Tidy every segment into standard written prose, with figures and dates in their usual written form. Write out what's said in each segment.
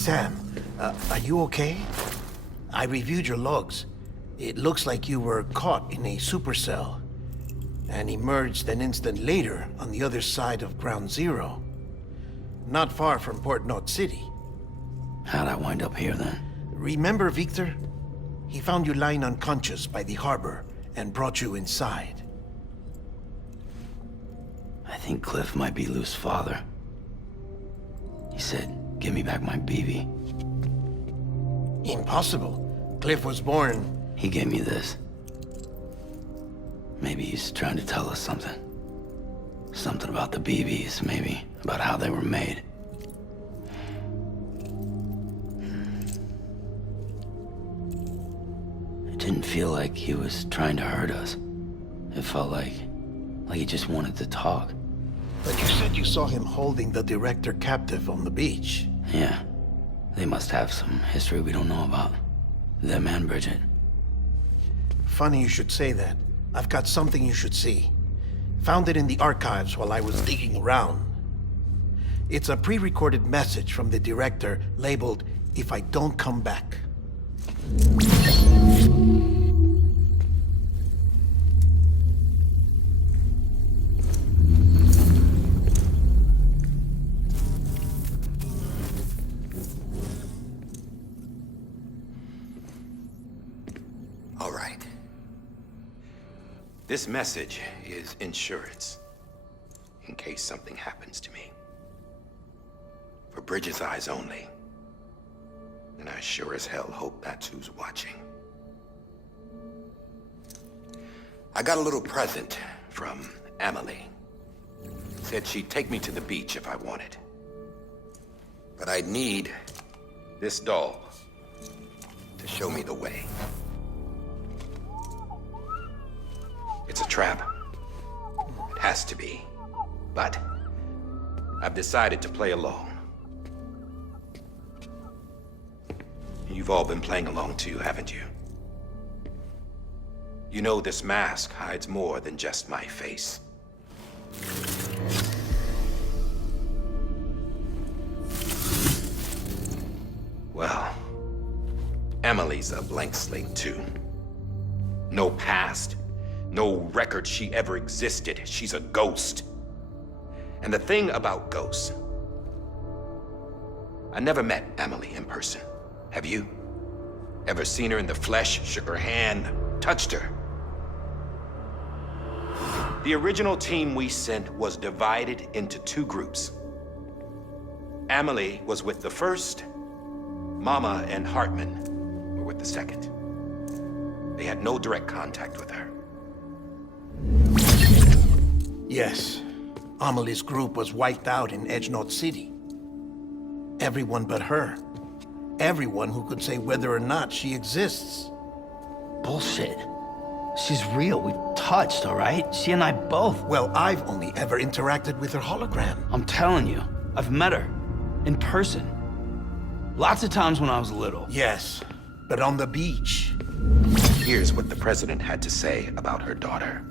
Sam, are you okay? I reviewed your logs. It looks like you were caught in a supercell and emerged an instant later on the other side of Ground Zero. Not far from Port Knot City. How'd I wind up here then? Remember Victor? He found you lying unconscious by the harbor and brought you inside. I think Cliff might be Lou's father. He said, give me back my BB. Impossible. Cliff was born... He gave me this. Maybe he's trying to tell us something. Something about the BBs, maybe. About how they were made. It didn't feel like he was trying to hurt us. It felt like he just wanted to talk. But you said you saw him holding the director captive on the beach. Yeah. They must have some history we don't know about. Them and Bridget. Funny you should say that. I've got something you should see. Found it in the archives while I was digging around. It's a pre-recorded message from the director labeled, "If I don't come back." All right. This message is insurance, in case something happens to me. For Bridget's eyes only. And I sure as hell hope that's who's watching. I got a little present from Emily. Said she'd take me to the beach if I wanted. But I'd need this doll to show me the way. It's a trap. It has to be. But I've decided to play along. You've all been playing along too, haven't you? You know this mask hides more than just my face. Well, Emily's a blank slate too. No past. No record she ever existed. She's a ghost. And the thing about ghosts, I never met Emily in person. Have you? Ever seen her in the flesh, shook her hand, touched her? The original team we sent was divided into two groups. Emily was with the first. Mama and Hardman were with the second. They had no direct contact with her. Yes. Amelie's group was wiped out in Edge Knot City. Everyone but her. Everyone who could say whether or not she exists. Bullshit. She's real. We've touched, all right? She and I both. Well, I've only ever interacted with her hologram. I'm telling you, I've met her. In person. Lots of times when I was little. Yes, but on the beach. Here's what the president had to say about her daughter.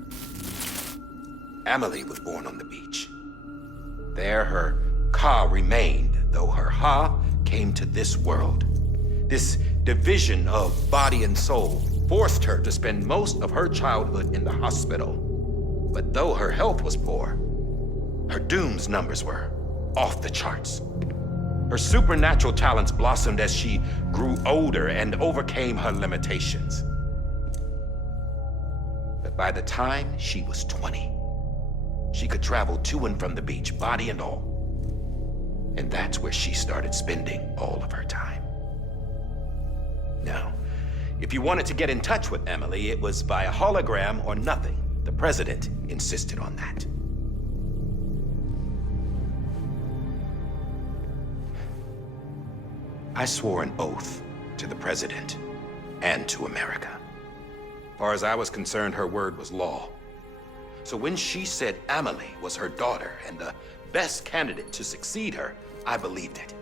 Emily was born on the beach. There her Ka remained, though her Ha came to this world. This division of body and soul forced her to spend most of her childhood in the hospital. But though her health was poor, her Doom's numbers were off the charts. Her supernatural talents blossomed as she grew older and overcame her limitations. But by the time she was 20, she could travel to and from the beach, body and all. And that's where she started spending all of her time. Now, if you wanted to get in touch with Emily, it was via hologram or nothing. The president insisted on that. I swore an oath to the president and to America. As far as I was concerned, her word was law. So when she said Emily was her daughter and the best candidate to succeed her, I believed it.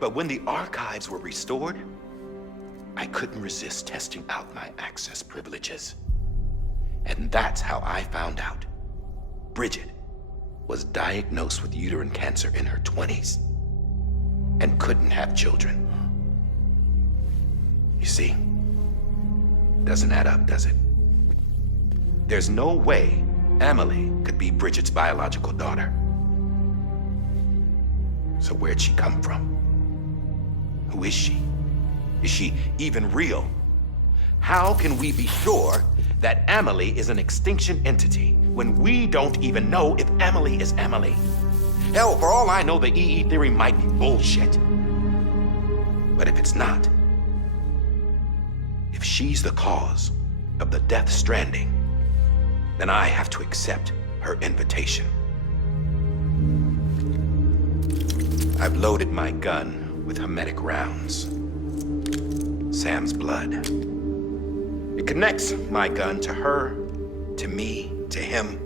But when the archives were restored, I couldn't resist testing out my access privileges. And that's how I found out Bridget was diagnosed with uterine cancer in her 20s. and couldn't have children. You see, doesn't add up, does it? There's no way Amelie could be Bridget's biological daughter. So where'd she come from? Who is she? Is she even real? How can we be sure that Amelie is an extinction entity when we don't even know if Amelie is Amelie? Hell, for all I know, the EE theory might be bullshit. But if it's not, if she's the cause of the death stranding, then I have to accept her invitation. I've loaded my gun with hermetic rounds. Sam's blood. It connects my gun to her, to me, to him,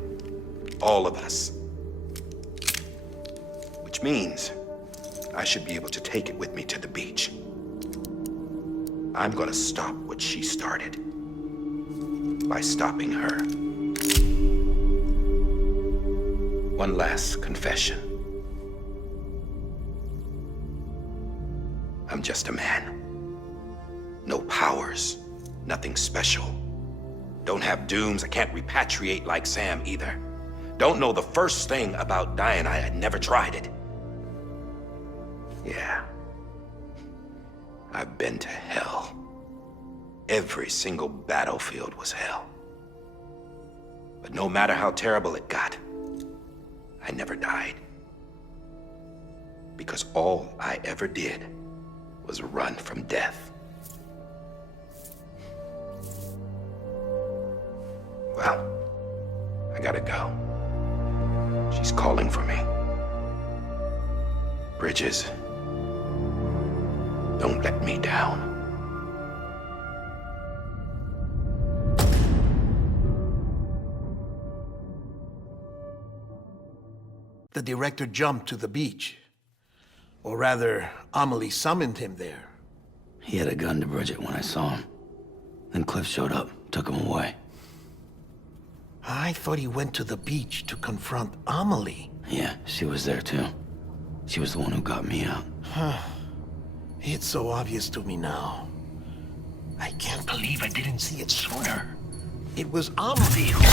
all of us. Which means I should be able to take it with me to the beach. I'm gonna stop what she started by stopping her. One last confession. I'm just a man. No powers, nothing special. Don't have dooms, I can't repatriate like Sam either. Don't know the first thing about dying, I had never tried it. Yeah. I've been to hell. Every single battlefield was hell. But no matter how terrible it got, I never died. Because all I ever did was run from death. Well, I gotta go. She's calling for me. Bridges, don't let me down. The director jumped to the beach. Or rather, Amelie summoned him there. He had a gun to Bridget when I saw him. Then Cliff showed up, took him away. I thought he went to the beach to confront Amelie. Yeah, she was there too. She was the one who got me out. It's so obvious to me now. I can't believe I didn't see it sooner. It was Amelie who...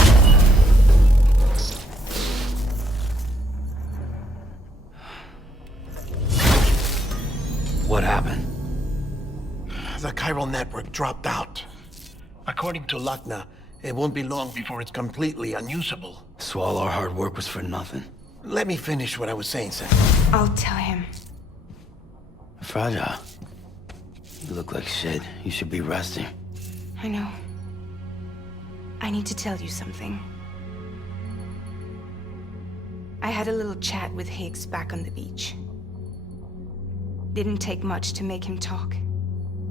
What happened? The chiral network dropped out. According to Lakna, it won't be long before it's completely unusable. So all our hard work was for nothing. Let me finish what I was saying, Sam. I'll tell him. Fragile. You look like shit. You should be resting. I know. I need to tell you something. I had a little chat with Higgs back on the beach. Didn't take much to make him talk.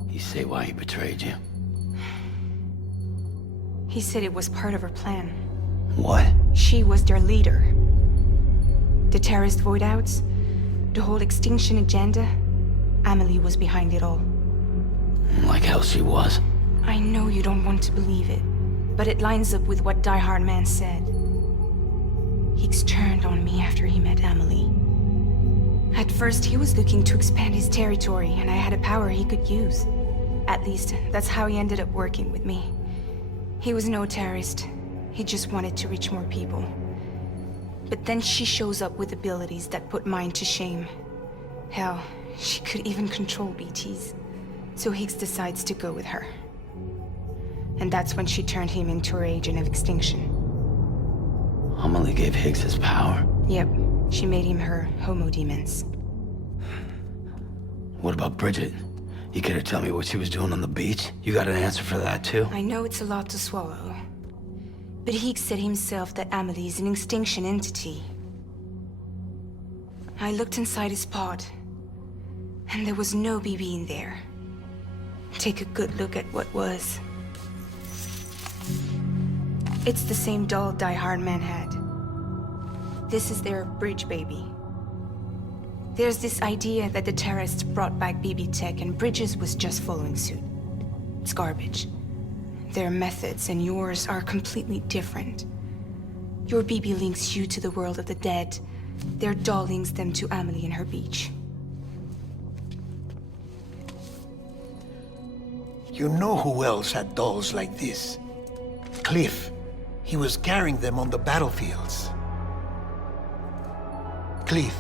You say why he betrayed you? He said it was part of her plan. What? She was their leader. The terrorist void-outs, the whole extinction agenda, Amelie was behind it all. Like hell she was. I know you don't want to believe it, but it lines up with what Hardman said. Higgs turned on me after he met Amelie. At first, he was looking to expand his territory, and I had a power he could use. At least, that's how he ended up working with me. He was no terrorist. He just wanted to reach more people. But then she shows up with abilities that put mine to shame. Hell, she could even control BTs. So Higgs decides to go with her. And that's when she turned him into her agent of extinction. Amelie gave Higgs his power? Yep, she made him her homo demons. What about Bridget? You care to tell me what she was doing on the beach? You got an answer for that too? I know it's a lot to swallow. But Higgs said himself that Amelie is an extinction entity. I looked inside his pod, and there was no BB in there. Take a good look at what was. It's the same doll Hardman had. This is their bridge baby. There's this idea that the terrorists brought back BB tech and Bridges was just following suit. It's garbage. Their methods and yours are completely different. Your BB links you to the world of the dead. Their doll links them to Amelie and her beach. You know who else had dolls like this? Cliff. He was carrying them on the battlefields. Cliff,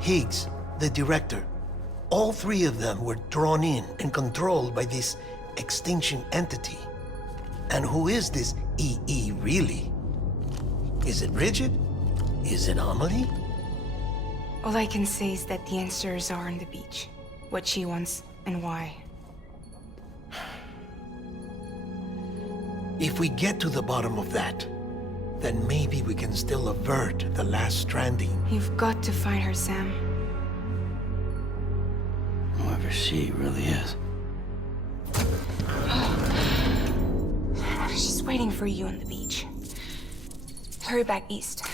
Higgs, the director. All three of them were drawn in and controlled by this extinction entity. And who is this EE really? Is it Bridget? Is it Amelie? All I can say is that the answers are on the beach. What she wants and why. If we get to the bottom of that, then maybe we can still avert the last stranding. You've got to find her, Sam. Whoever she really is. She's waiting for you on the beach. Hurry back east.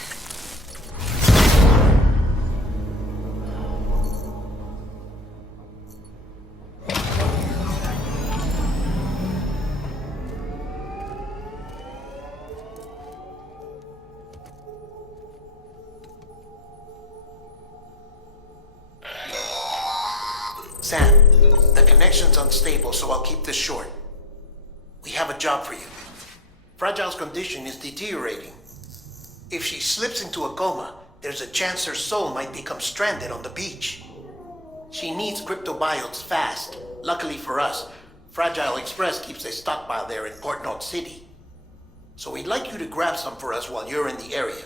Sam, the connection's unstable, so I'll keep this short. We have a job for you. Fragile's condition is deteriorating. If she slips into a coma, there's a chance her soul might become stranded on the beach. She needs cryptobiotes fast. Luckily for us, Fragile Express keeps a stockpile there in Port North City. So we'd like you to grab some for us while you're in the area.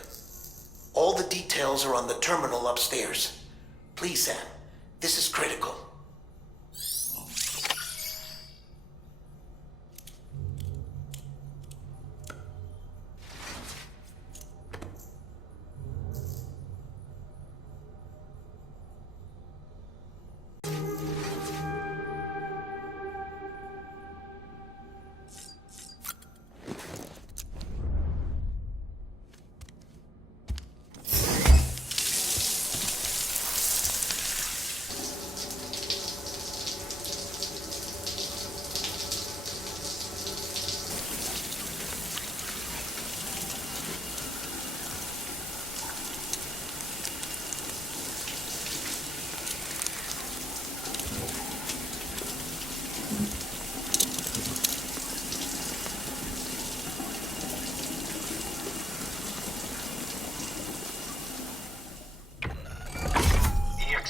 All the details are on the terminal upstairs. Please, Sam, this is critical.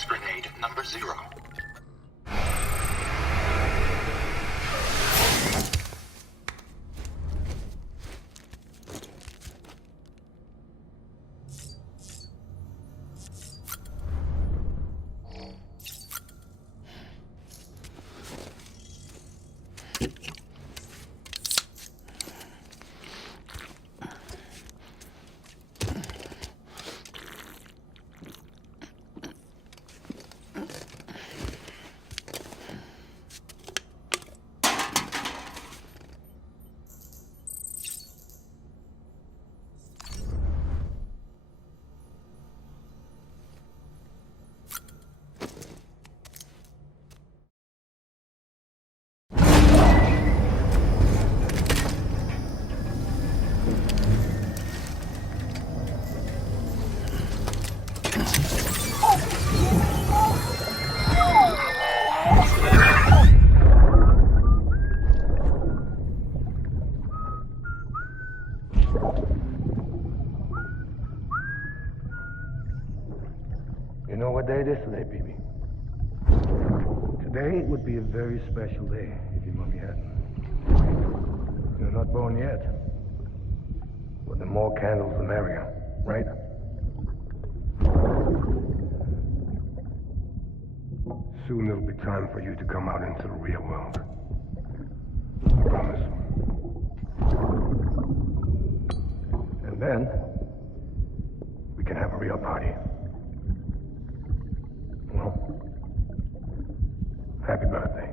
Grenade number 0. You know what day it is today, BB? Today would be a very special day if your mommy hadn't. You're not born yet. But the more candles, the merrier, right? Soon it'll be time for you to come out into the real world. I promise. And then, we can have a real party. Well, happy birthday.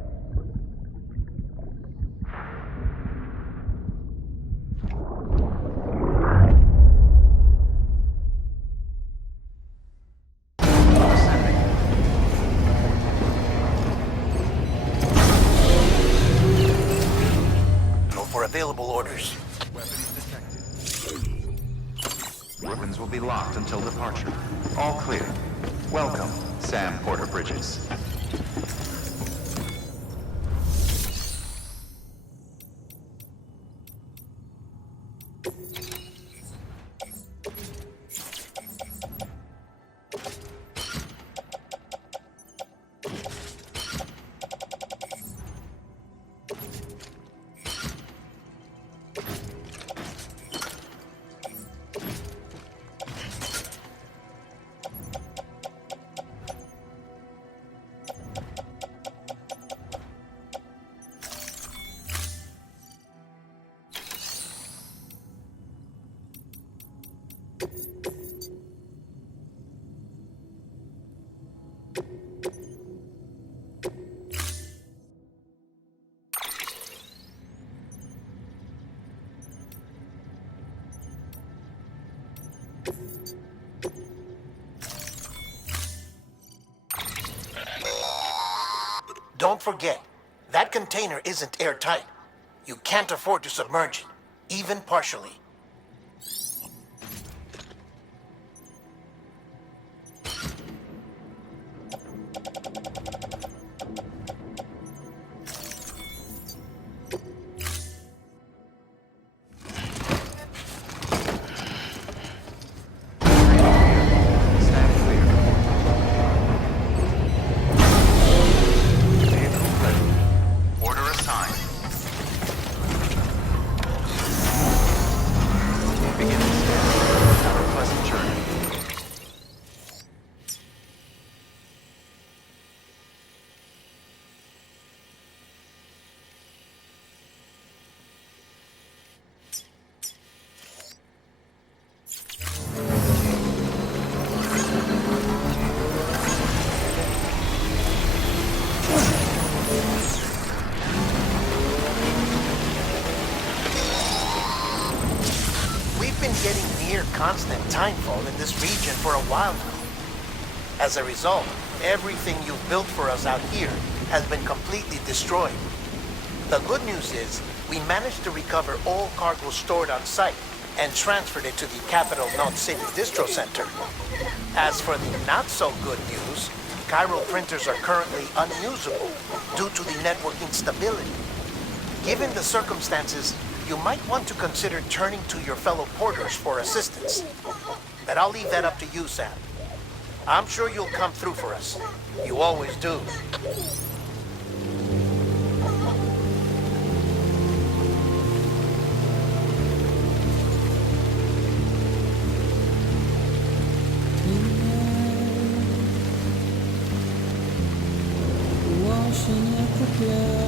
Look for available orders. Weapons will be locked until departure. All clear. Welcome, Sam Porter Bridges. don't forget, that container isn't airtight. You can't afford to submerge it, even partially. Stand clear. Vehicle ready. Order assigned. Beginning scan. Have a pleasant journey. We've been getting near constant timefall in this region for a while now. As a result, everything you've built for us out here has been completely destroyed. The good news is, we managed to recover all cargo stored on site and transferred it to the Capital Knot City Distro Center. As for the not-so-good news, Chiral printers are currently unusable due to the network instability. Given the circumstances, you might want to consider turning to your fellow porters for assistance. But I'll leave that up to you, Sam. I'm sure you'll come through for us. You always do. Washing up the blood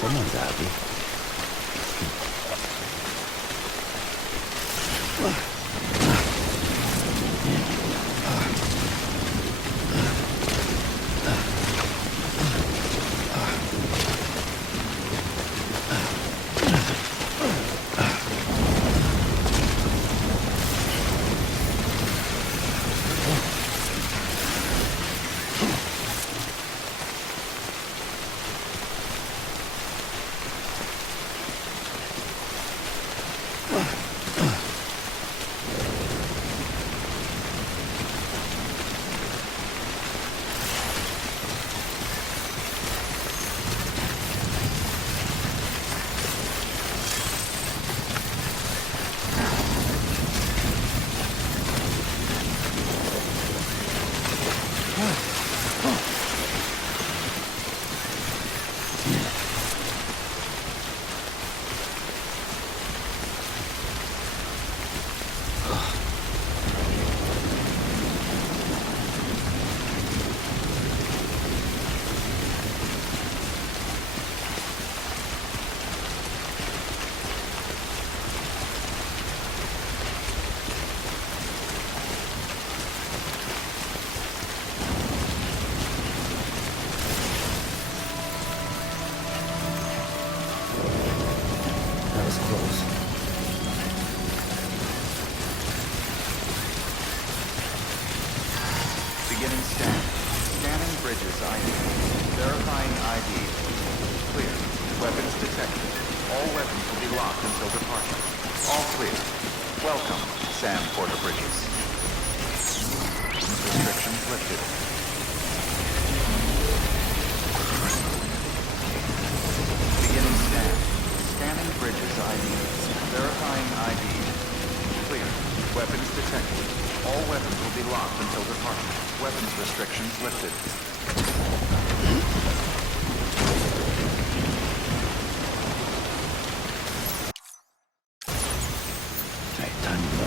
Someone's happy. That was close. Beginning scan. Scanning bridges ID. Verifying ID. Clear. Weapons detected. All weapons will be locked until departure. All clear. Welcome, Sam Porter Bridges. Restrictions lifted. Beginning scan. Scanning bridges ID. Verifying ID. Clear. Weapons detected. All weapons will be locked until departure. Weapons restrictions lifted. Alright, time to go.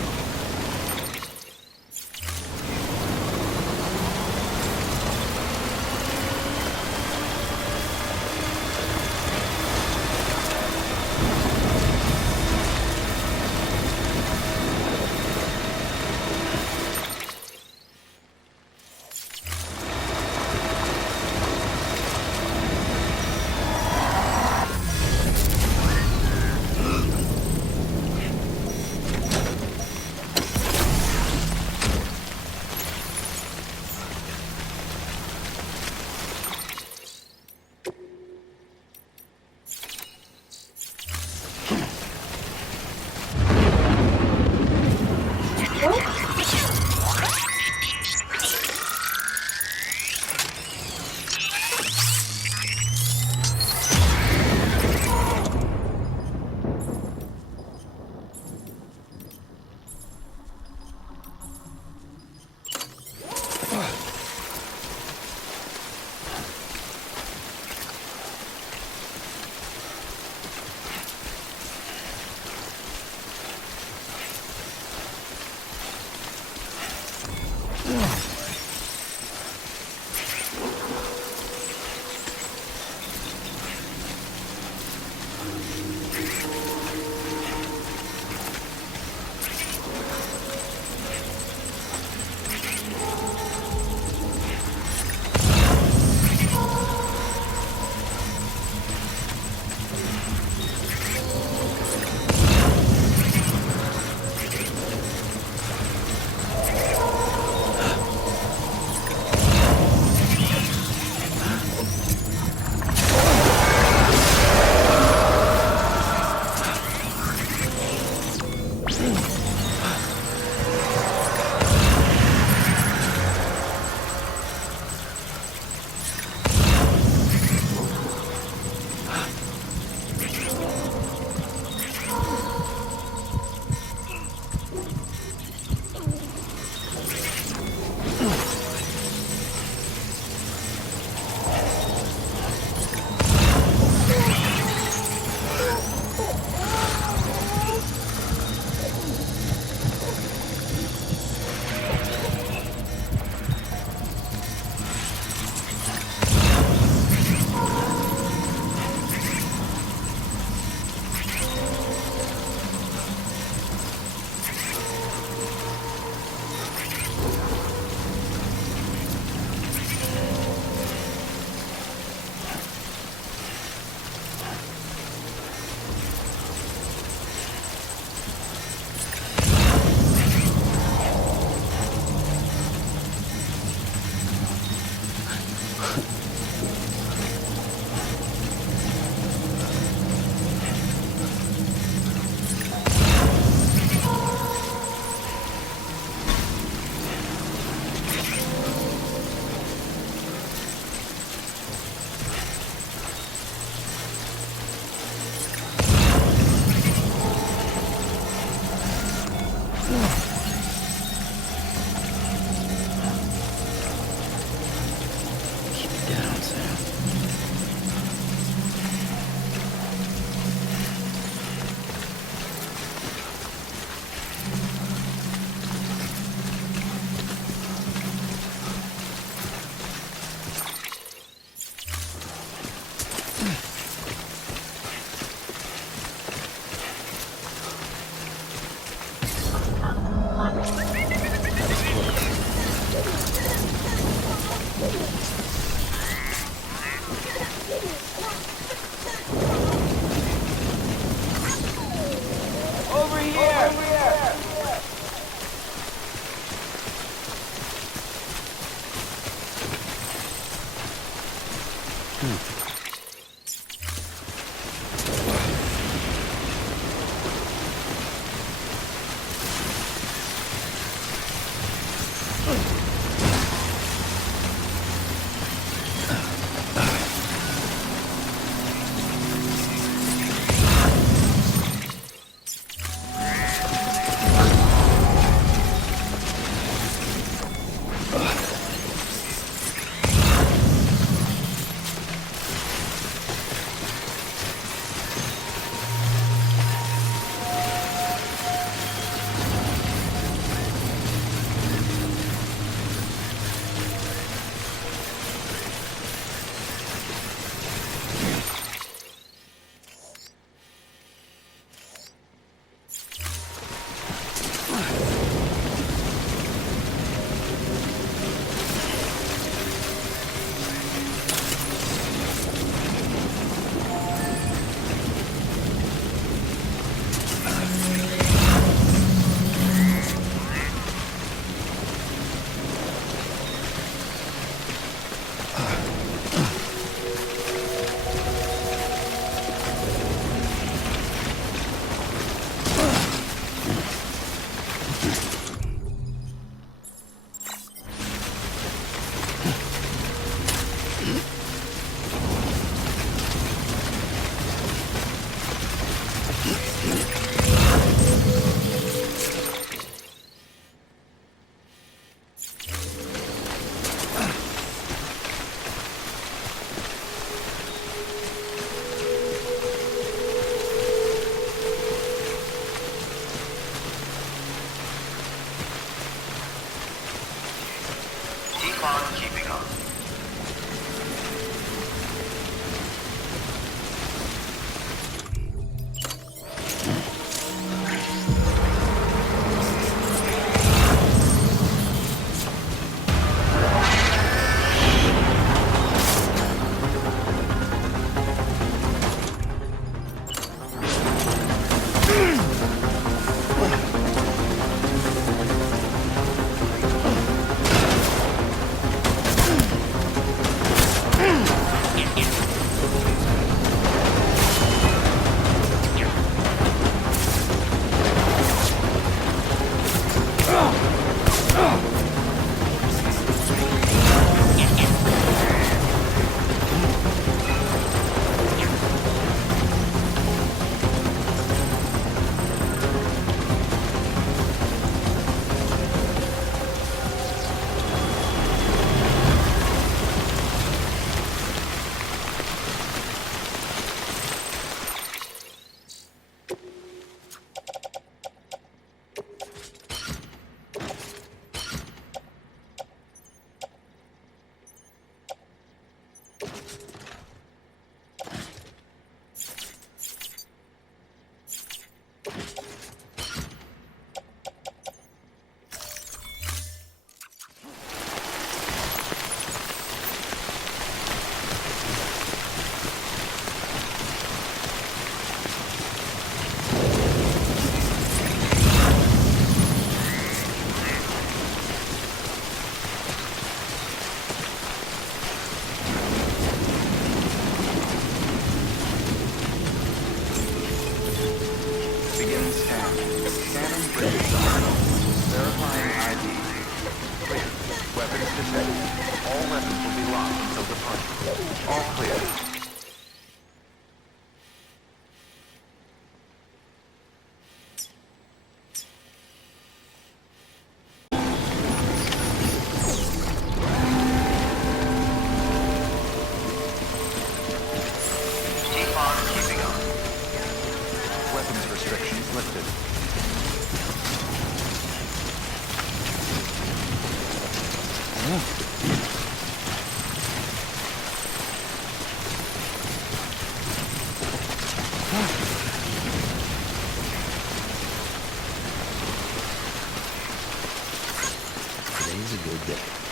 day.